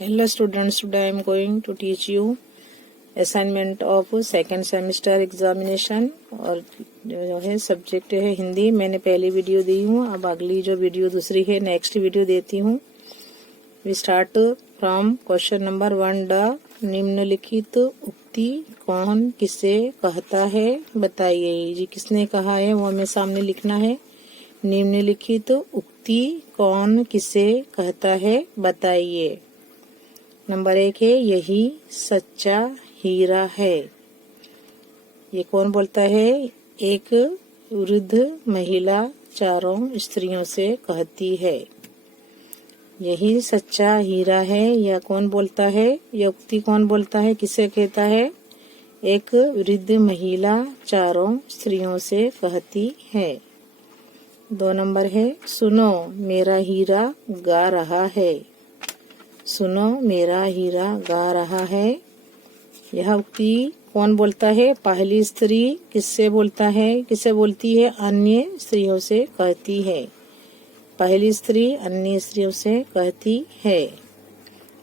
Hello students, today I am going to teach you assignment of second semester examination और जो है subject है हिंदी। मैंने पहली वीडियो दी हूँ, अब अगली जो वीडियो दूसरी है नेक्स्ट वीडियो देती हूँ। We start from question number 1। The निम्नलिखित उक्ति कौन किसे कहता है बताइए। जी किसने कहा है वो हमें सामने लिखना है। निम्नलिखित उक्ति कौन किसे कहता है बताइए। नंबर 1 है यही सच्चा हीरा है। ये कौन बोलता है? एक वृद्ध महिला चारों स्त्रियों से कहती है। यही सच्चा हीरा है, यह कौन बोलता है? यह उक्ति कौन बोलता है, किसे कहता है? एक वृद्ध महिला चारों स्त्रियों से कहती है। 2 नंबर है सुनो मेरा हीरा गा रहा है। सुनो मेरा हीरा गा रहा है। यह उक्ति कौन बोलता है? पहली स्त्री किससे बोलता है, किसे बोलती है? अन्य स्त्रियों से कहती है। पहली स्त्री अन्य स्त्रियों से कहती है।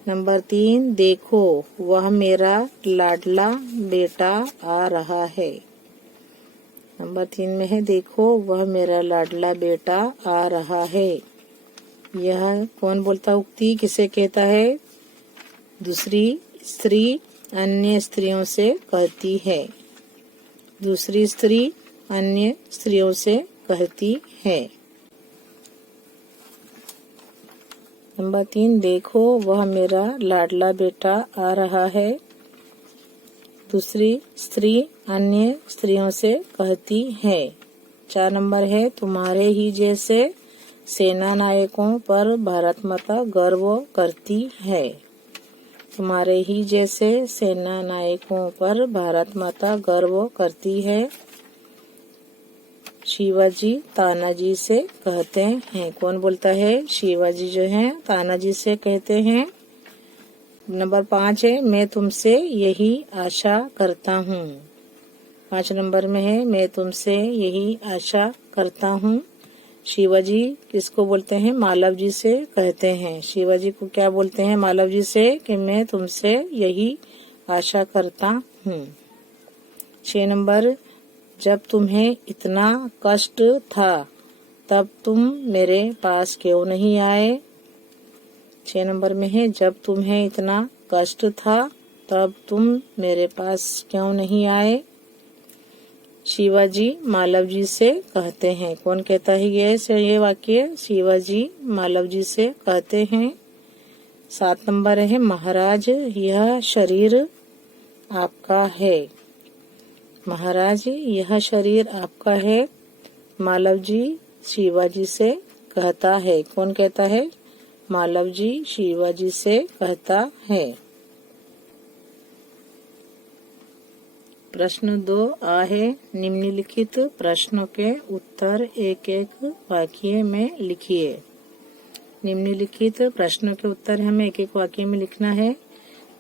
नंबर 3 देखो वह मेरा लाडला बेटा आ रहा है। नंबर 3 में है देखो वह मेरा लाडला बेटा आ रहा है। यह कौन बोलता उक्ति किसे कहता है? दूसरी स्त्री अन्य स्त्रियों से कहती है। दूसरी स्त्री अन्य स्त्रियों से कहती है। नंबर 3 देखो वह मेरा लाडला बेटा आ रहा है। दूसरी स्त्री अन्य स्त्रियों से कहती है। 4 नंबर है तुम्हारे ही जैसे सेना नायकों पर भारत माता गर्व करती है। तुम्हारे ही जैसे सेना नायकों पर भारत माता गर्व करती है। शिवाजी तानाजी से कहते हैं। कौन बोलता है? शिवाजी जो है तानाजी से कहते हैं। नंबर 5 है मैं तुमसे यही आशा करता हूँ। 5 नंबर में है मैं तुमसे यही आशा करता हूँ। शिवाजी किसको बोलते हैं? मालव जी से कहते हैं। शिवाजी को क्या बोलते हैं? मालव जी से कि मैं तुमसे यही आशा करता हूँ। 6 नंबर जब तुम्हें इतना कष्ट था तब तुम मेरे पास क्यों नहीं आए। 6 नंबर में है जब तुम्हें इतना कष्ट था तब तुम मेरे पास क्यों नहीं आए। शिवाजी मालव जी से कहते हैं। कौन कहता है ये वाक्य? शिवाजी मालव जी से कहते हैं। 7 नंबर है महाराज यह शरीर आपका है। महाराज यह शरीर आपका है। मालव जी शिवाजी से कहता है। कौन कहता है? मालव जी शिवाजी से कहता है। प्रश्न 2 आ है निम्नलिखित प्रश्नों के उत्तर एक एक वाक्य में लिखिए। निम्नलिखित प्रश्नों के उत्तर हमें एक एक वाक्य में लिखना है।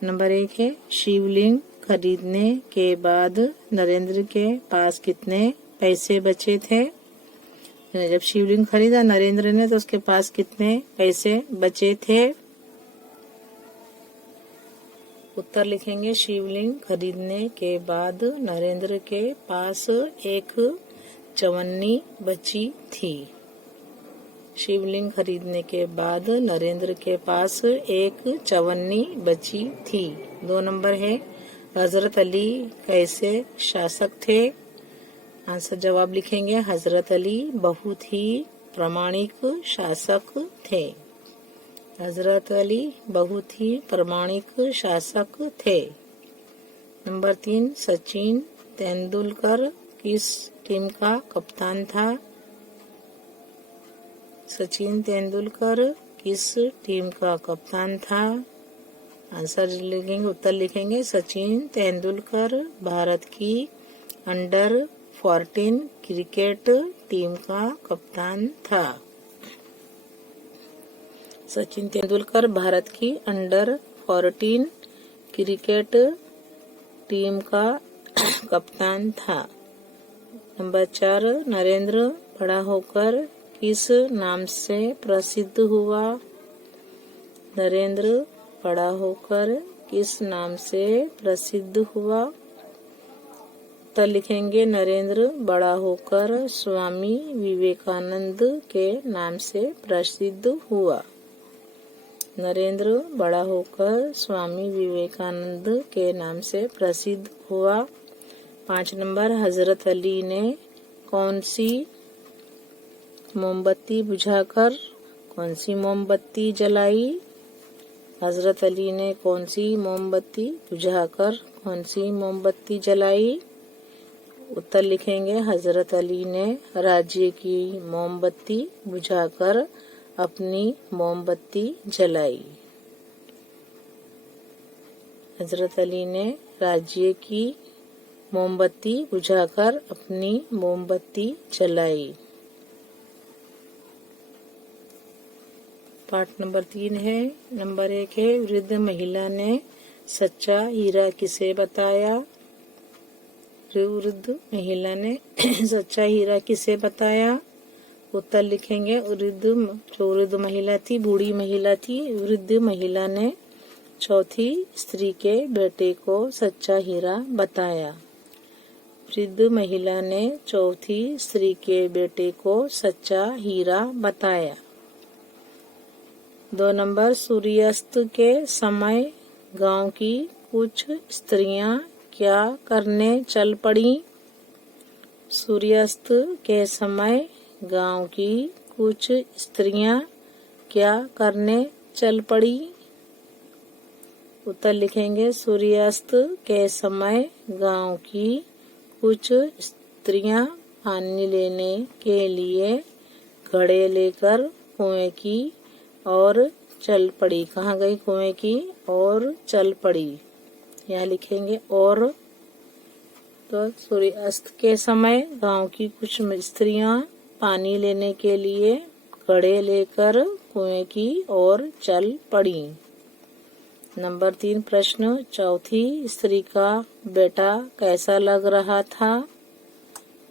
नंबर 1 है शिवलिंग खरीदने के बाद नरेंद्र के पास कितने पैसे बचे थे। जब शिवलिंग खरीदा नरेंद्र ने तो उसके पास कितने पैसे बचे थे। उत्तर लिखेंगे शिवलिंग खरीदने के बाद नरेंद्र के पास एक चवन्नी बची थी। शिवलिंग खरीदने के बाद नरेंद्र के पास एक चवन्नी बची थी। 2 नंबर है हजरत अली कैसे शासक थे। आंसर जवाब लिखेंगे हजरत अली बहुत ही प्रामाणिक शासक थे। हजरत अली बहुत ही प्रामाणिक शासक थे। नंबर 3 सचिन तेंदुलकर किस टीम का कप्तान था। सचिन तेंदुलकर किस टीम का कप्तान था। आंसर लिखेंगे उत्तर लिखेंगे सचिन तेंदुलकर भारत की अंडर 14 क्रिकेट टीम का कप्तान था। सचिन तेंदुलकर भारत की अंडर 14 क्रिकेट टीम का कप्तान था। नंबर 4 नरेंद्र बड़ा होकर किस नाम से प्रसिद्ध हुआ। नरेंद्र बड़ा होकर किस नाम से प्रसिद्ध हुआ? उत्तर लिखेंगे नरेंद्र बड़ा होकर स्वामी विवेकानंद के नाम से प्रसिद्ध हुआ। नरेंद्र बड़ा होकर स्वामी विवेकानंद के नाम से प्रसिद्ध हुआ। 5 नंबर, हजरत अली ने कौन सी मोमबत्ती बुझाकर कौन सी मोमबत्ती जलाई? हजरत अली ने कौन सी मोमबत्ती बुझाकर कौन सी मोमबत्ती जलाई? उत्तर लिखेंगे हजरत अली ने राज्य की मोमबत्ती बुझाकर अपनी मोमबत्ती जलाई। हजरत अली ने राज्य की मोमबत्ती बुझाकर अपनी मोमबत्ती जलाई। पाठ नंबर 3 है। नंबर 1 है, वृद्ध महिला ने सच्चा हीरा किसे बताया? वृद्ध महिला ने सच्चा हीरा किसे बताया? उत्तर लिखेंगे जो वृद्ध महिला थी, बूढ़ी महिला थी, वृद्ध महिला ने चौथी स्त्री के बेटे को सच्चा हीरा बताया। वृद्ध महिला ने चौथी स्त्री के बेटे को सच्चा हीरा बताया। 2 नंबर, सूर्यास्त के समय गांव की कुछ स्त्रियां क्या करने चल पड़ी? सूर्यास्त के समय गांव की कुछ स्त्रियां क्या करने चल पड़ी? उत्तर लिखेंगे सूर्यास्त के समय गांव की कुछ स्त्रियां पानी लेने के लिए घड़े लेकर कुएं की और चल पड़ी। कहाँ गई? कुएं की और चल पड़ी। यहाँ लिखेंगे और। तो सूर्यास्त के समय गांव की कुछ स्त्रियां पानी लेने के लिए घड़े लेकर कुएं की ओर चल पड़ी। नंबर 3 प्रश्न, चौथी स्त्री का बेटा कैसा लग रहा था?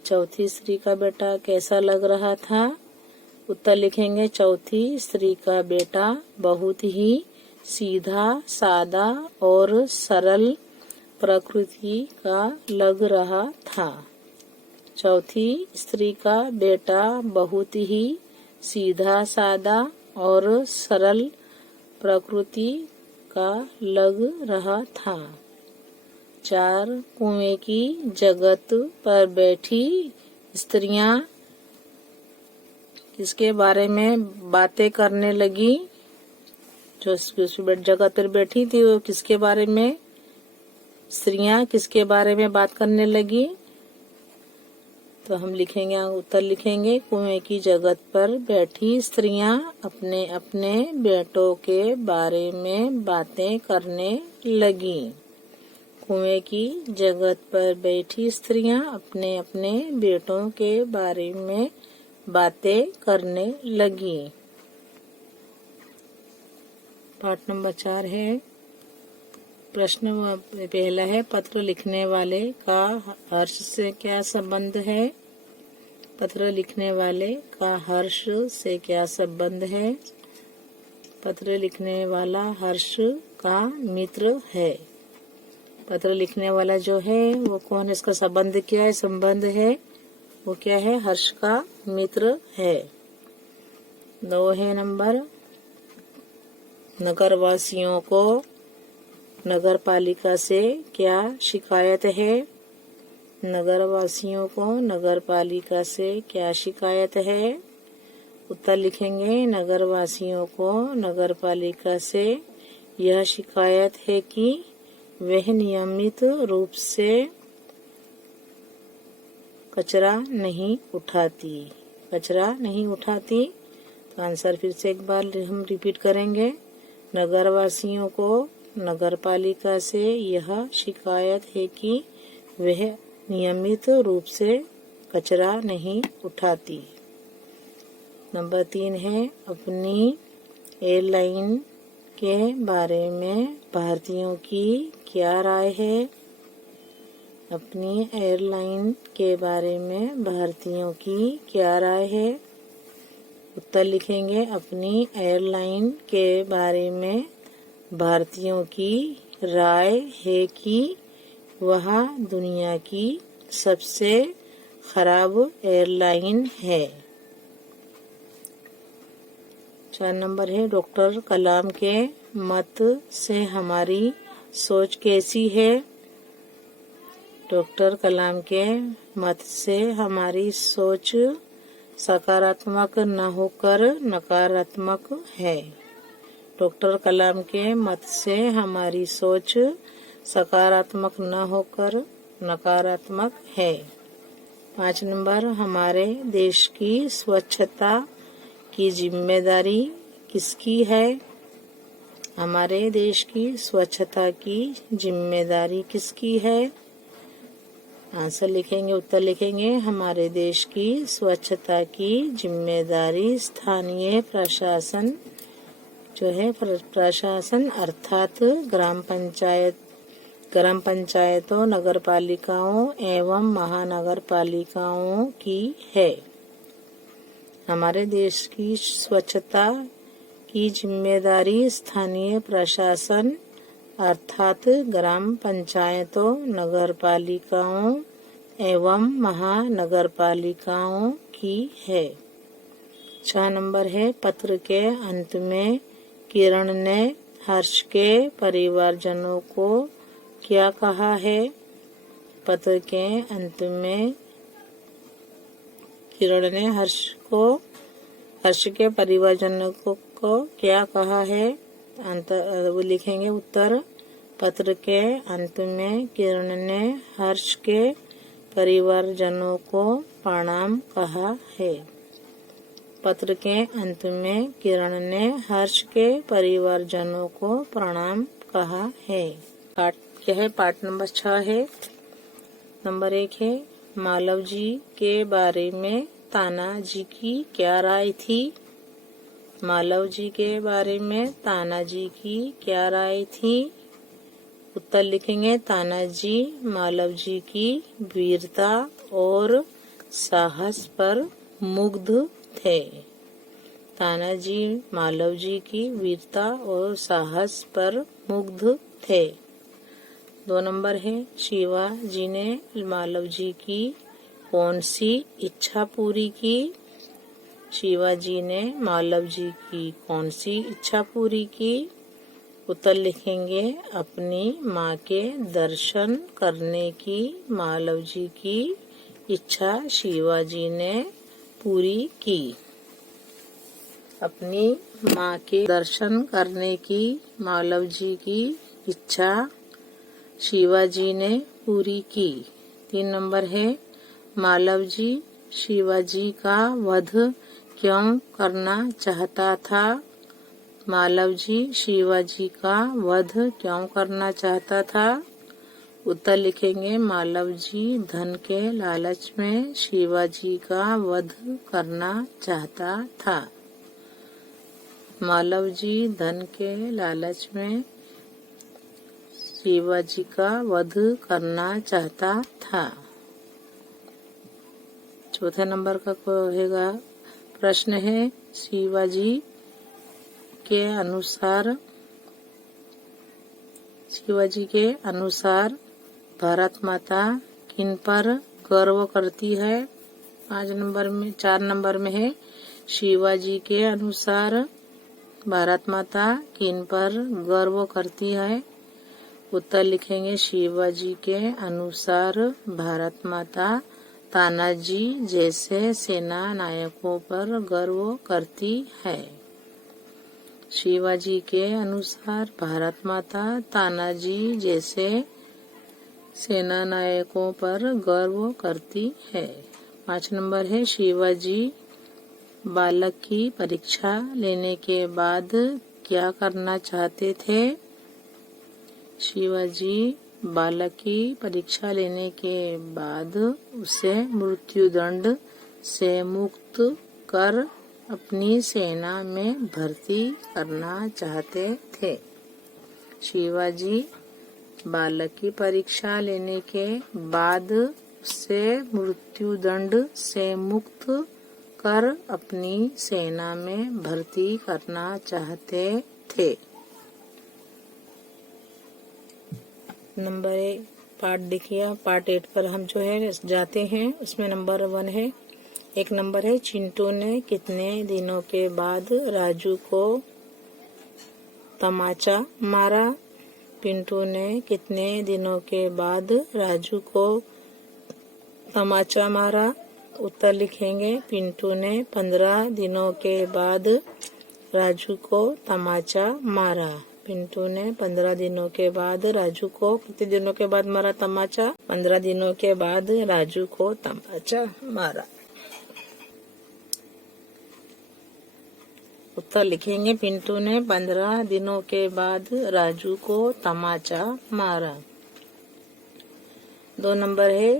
चौथी स्त्री का बेटा कैसा लग रहा था? उत्तर लिखेंगे चौथी स्त्री का बेटा बहुत ही सीधा, सादा और सरल प्रकृति का लग रहा था। चौथी स्त्री का बेटा बहुत ही सीधा, सादा और सरल प्रकृति का लग रहा था। 4 कुएं की जगत पर बैठी स्त्रियां किसके बारे में बातें करने लगी? जो जगत पर बैठी थी वो किसके बारे में, स्त्रियां किसके बारे में बात करने लगी? तो हम लिखेंगे, उत्तर लिखेंगे कुएं की जगत पर बैठी स्त्रियां अपने अपने बेटों के बारे में बातें करने लगी। कुएं की जगत पर बैठी स्त्रियां अपने अपने बेटों के बारे में बातें करने लगी। पाठ नंबर 4 है। प्रश्न पहला है, पत्र लिखने वाले का हर्ष से क्या संबंध है? पत्र लिखने वाले का हर्ष से क्या संबंध है? पत्र लिखने वाला हर्ष का मित्र है। पत्र लिखने वाला जो है वो कौन है? इसका संबंध क्या है? संबंध है वो क्या है? हर्ष का मित्र है। 2 है नंबर, नगरवासियों को नगर पालिका से क्या शिकायत है? नगरवासियों को नगर पालिका से क्या शिकायत है? उत्तर लिखेंगे नगरवासियों को नगर पालिका से यह शिकायत है कि वह नियमित रूप से कचरा नहीं उठाती। कचरा नहीं उठाती। तो आंसर फिर से एक बार हम रिपीट करेंगे। नगरवासियों को नगरपालिका से यह शिकायत है कि वह नियमित रूप से कचरा नहीं उठाती। नंबर 3 है, अपनी एयरलाइन के बारे में भारतीयों की क्या राय है? अपनी एयरलाइन के बारे में भारतीयों की क्या राय है? उत्तर लिखेंगे अपनी एयरलाइन के बारे में भारतीयों की राय है कि वह दुनिया की सबसे खराब एयरलाइन है। 4 नंबर है डॉक्टर कलाम के मत से हमारी सोच कैसी है। डॉक्टर कलाम के मत से हमारी सोच सकारात्मक न होकर नकारात्मक है। डॉक्टर कलाम के मत से हमारी सोच सकारात्मक न होकर नकारात्मक है। 5 नंबर हमारे देश की स्वच्छता की जिम्मेदारी किसकी है। हमारे देश की स्वच्छता की जिम्मेदारी किसकी है। आंसर लिखेंगे, उत्तर लिखेंगे। हमारे देश की स्वच्छता की जिम्मेदारी स्थानीय प्रशासन जो है प्रशासन अर्थात ग्राम पंचायतों, नगर पालिकाओं एवं महानगर पालिकाओं की है। हमारे देश की स्वच्छता की जिम्मेदारी स्थानीय प्रशासन अर्थात ग्राम पंचायतों, नगर पालिकाओं एवं महानगर पालिकाओं की है। 6 नंबर है पत्र के अंत में किरण ने हर्ष के परिवारजनों को क्या कहा है। पत्र के अंत में किरण ने हर्ष के परिवारजनों को क्या कहा है। वो लिखेंगे उत्तर। पत्र के अंत में किरण ने हर्ष के परिवारजनों को प्रणाम कहा है। पत्र के अंत में किरण ने हर्ष के परिवारजनों को प्रणाम कहा है। पाठ नंबर 6 है। नंबर 1 है मालव जी के बारे में तानाजी की क्या राय थी। मालव जी के बारे में तानाजी की क्या राय थी। उत्तर लिखेंगे। तानाजी मालव जी की वीरता और साहस पर मुग्ध थे। तानाजी मालव जी की वीरता और साहस पर मुग्ध थे। 2 नंबर है शिवाजी ने मालव जी की कौन सी इच्छा पूरी की। शिवाजी ने मालव जी की कौन सी इच्छा पूरी की। उत्तर लिखेंगे। अपनी माँ के दर्शन करने की मालव जी की इच्छा शिवाजी ने पूरी की। अपनी माँ के दर्शन करने की मालव जी की इच्छा शिवाजी ने पूरी की। 3 नंबर है मालव जी शिवाजी का वध क्यों करना चाहता था। मालव जी शिवाजी का वध क्यों करना चाहता था। उत्तर लिखेंगे। मालव जी धन के लालच में शिवाजी का वध करना चाहता था। मालव जी धन के लालच में शिवाजी का वध करना चाहता था। 4 नंबर का रहेगा प्रश्न है शिवाजी के अनुसार भारत माता किन पर गर्व करती है। 4 नंबर में है शिवाजी के अनुसार भारत माता किन पर गर्व करती है। उत्तर लिखेंगे। शिवाजी के अनुसार भारत माता तानाजी जैसे सेना नायकों पर गर्व करती है। शिवाजी के अनुसार भारत माता तानाजी जैसे सेना नायकों पर गर्व करती है। 5 नंबर है शिवाजी बालक की परीक्षा लेने के बाद क्या करना चाहते थे। शिवाजी बालक की परीक्षा लेने के बाद उसे मृत्युदंड से मुक्त कर अपनी सेना में भर्ती करना चाहते थे। शिवाजी बालक की परीक्षा लेने के बाद उसे मृत्युदंड से मुक्त कर अपनी सेना में भर्ती करना चाहते थे। नंबर 1 पार्ट देखिए, पार्ट 8 पर हम जो है जाते हैं। उसमें नंबर 1 है, एक नंबर है, चिंटू ने कितने दिनों के बाद राजू को तमाचा मारा। पिंटू ने कितने दिनों के बाद राजू को तमाचा मारा। उत्तर लिखेंगे, पिंटू ने 15 दिनों के बाद राजू को तमाचा मारा। पिंटू ने 15 दिनों के बाद राजू को कितने दिनों के बाद मारा तमाचा? 15 दिनों के बाद राजू को तमाचा मारा। उत्तर लिखेंगे, पिंटू ने 15 दिनों के बाद राजू को तमाचा मारा। 2 नंबर है,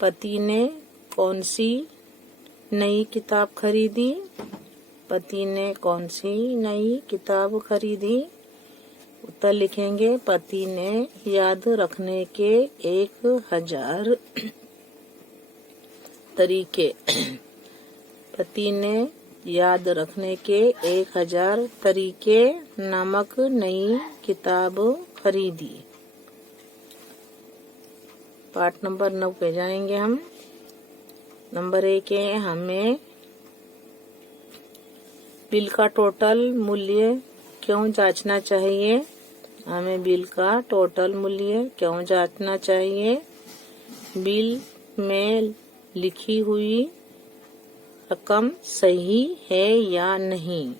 पति ने कौन सी नई किताब खरीदी? पति ने कौन सी नई किताब खरीदी? उत्तर लिखेंगे, पति ने याद रखने के 1000 तरीके। पति ने याद रखने के 1000 तरीके नामक नई किताब खरीदी। पार्ट नंबर 9 पे जाएंगे हम। नंबर 1 है, हमें बिल का टोटल मूल्य क्यों जांचना चाहिए? हमें बिल का टोटल मूल्य क्यों जांचना चाहिए? बिल में लिखी हुई रकम सही है या नहीं?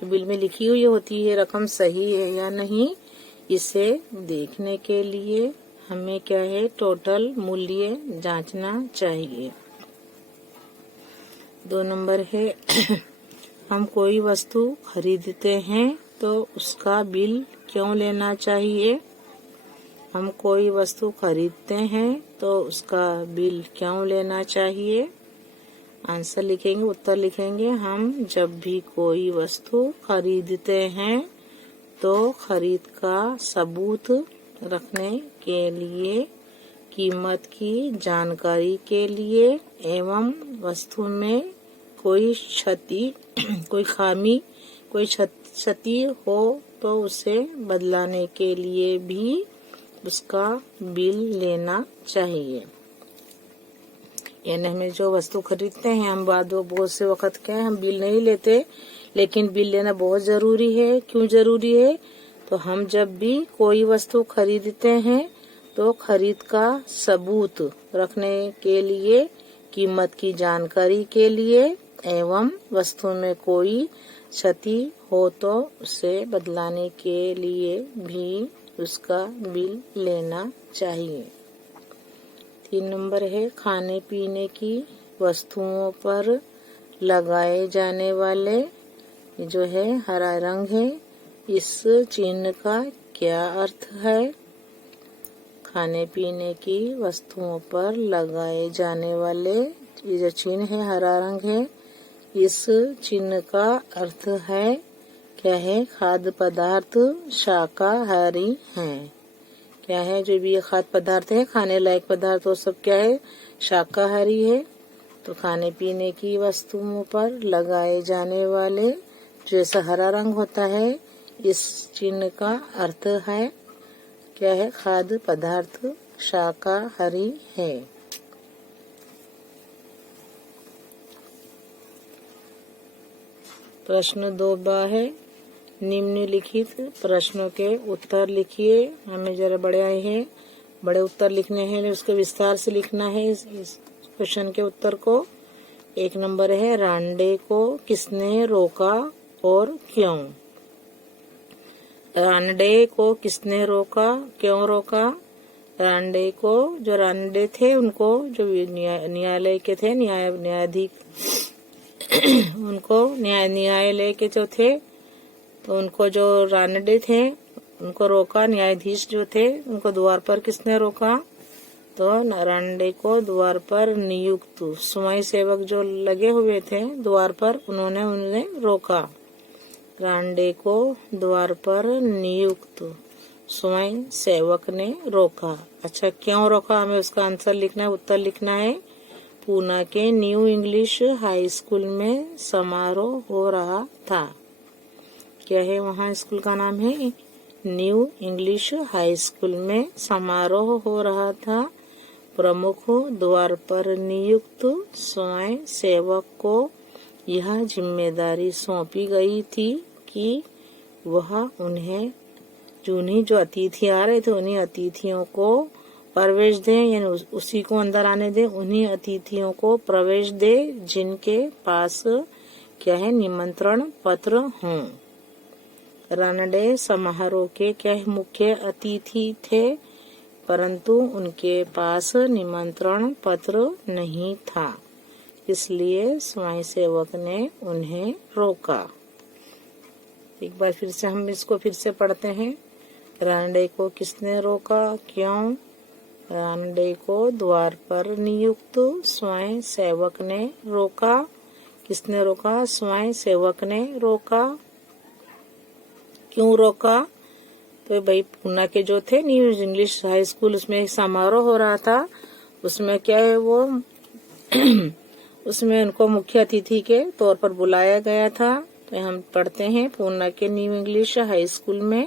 जो बिल में लिखी हुई होती है रकम सही है या नहीं, इसे देखने के लिए हमें क्या है, टोटल मूल्य जांचना चाहिए। 2 नंबर है, हम कोई वस्तु खरीदते हैं तो उसका बिल क्यों लेना चाहिए? हम कोई वस्तु खरीदते हैं तो उसका बिल क्यों लेना चाहिए? आंसर लिखेंगे, उत्तर लिखेंगे, हम जब भी कोई वस्तु खरीदते हैं तो खरीद का सबूत रखने के लिए, कीमत की जानकारी के लिए एवं वस्तु में कोई क्षति, कोई खामी, कोई क्षति हो तो उसे बदलाने के लिए भी उसका बिल लेना चाहिए। यानी हमें जो वस्तु खरीदते हैं, हम बहुत से वक्त क्या है, हम बिल नहीं लेते, लेकिन बिल लेना बहुत जरूरी है। क्यों जरूरी है? तो हम जब भी कोई वस्तु खरीदते हैं तो खरीद का सबूत रखने के लिए, कीमत की जानकारी के लिए एवं वस्तु में कोई क्षति हो तो उसे बदलाने के लिए भी उसका बिल लेना चाहिए। 3 नंबर है, खाने पीने की वस्तुओं पर लगाए जाने वाले जो है हरा रंग है, इस चिन्ह का क्या अर्थ है? खाने पीने की वस्तुओं पर लगाए जाने वाले ये जो चिन्ह है हरा रंग है, इस चिन्ह का अर्थ है क्या है? खाद्य पदार्थ शाकाहारी हैं। क्या है? जो भी ये खाद्य पदार्थ है, खाने लायक पदार्थ, वो सब क्या है? शाकाहारी है। तो खाने पीने की वस्तुओं पर लगाए जाने वाले जैसा हरा रंग होता है, इस चिन्ह का अर्थ है क्या है? खाद्य पदार्थ शाकाहारी है। प्रश्न 2 है, निम्नलिखित प्रश्नों के उत्तर लिखिए। हमें जरा बड़े आए हैं, बड़े उत्तर लिखने हैं, उसको विस्तार से लिखना है इस क्वेश्चन के उत्तर को। 1 नंबर है, रांडे को किसने रोका और क्यों? रांडे को किसने रोका, क्यों रोका? रांडे को, जो रांडे थे उनको, जो न्यायालय के थे, न्यायाधीश उनको न्यायालय के जो थे, तो उनको जो रानडे थे उनको रोका। न्यायाधीश जो थे उनको द्वार पर किसने रोका? तो रानडे को द्वार पर नियुक्त स्वयं सेवक जो लगे हुए थे द्वार पर, उन्हें रोका। रानडे को द्वार पर नियुक्त स्वयं सेवक ने रोका। अच्छा, क्यों रोका? हमें उसका आंसर लिखना है, उत्तर लिखना है। पूना के न्यू इंग्लिश हाई स्कूल में समारोह हो रहा था। क्या है वहाँ स्कूल का नाम है? न्यू इंग्लिश हाई स्कूल में समारोह हो रहा था। प्रमुख द्वार पर नियुक्त स्वयं सेवक को यह जिम्मेदारी सौंपी गई थी कि वह उन्हें जो अतिथि आ रहे थे उन्हीं अतिथियों को प्रवेश दे, यानी उसी को अंदर आने दे, उन्हीं अतिथियों को प्रवेश दे जिनके पास क्या है, निमंत्रण पत्र हों। रानडे समारोह के क्या मुख्य अतिथि थे, परंतु उनके पास निमंत्रण पत्र नहीं था, इसलिए स्वयंसेवक ने उन्हें रोका। एक बार फिर से हम इसको फिर से पढ़ते हैं। रानडे को किसने रोका, क्यों? रानडे को द्वार पर नियुक्त स्वयं सेवक ने रोका। किसने रोका? स्वयं सेवक ने रोका। क्यों रोका? तो भाई पूना के जो थे न्यू इंग्लिश हाई स्कूल, उसमें समारोह हो रहा था। उसमें क्या है वो उसमें उनको मुख्य अतिथि के तौर पर बुलाया गया था। तो हम पढ़ते हैं, पूना के न्यू इंग्लिश हाई स्कूल में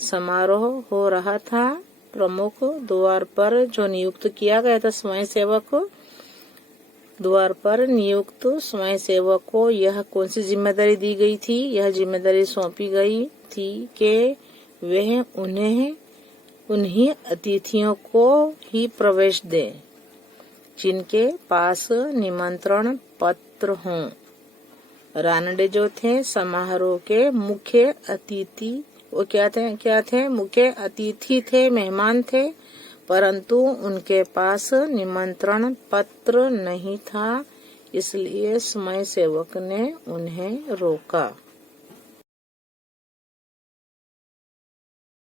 समारोह हो रहा था। प्रमुख द्वार पर जो नियुक्त किया गया था स्वयं सेवक, द्वार पर नियुक्त स्वयं सेवक को यह कौन सी जिम्मेदारी दी गई थी? यह जिम्मेदारी सौंपी गई थी कि वह उन्हीं अतिथियों को ही प्रवेश दे जिनके पास निमंत्रण पत्र हों। रानडे जो थे समारोह के मुख्य अतिथि, वो क्या थे? मुख्य अतिथि थे, मेहमान थे, परंतु उनके पास निमंत्रण पत्र नहीं था, इसलिए स्वयं सेवक ने उन्हें रोका।